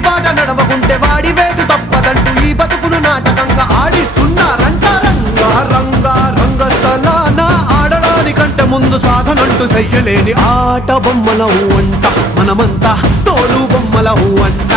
బాట నడవకుంటే వాడి వేటు తప్పదంటూ ఈ బతుకును నాటకంగా ఆడిస్తున్నారంట రంగస్థలాన ఆడడానికంటే ముందు సాధనంటూ చెయ్యలేని ఆట బొమ్మలవు అంట మనమంతా తోలు బొమ్మలవు అంట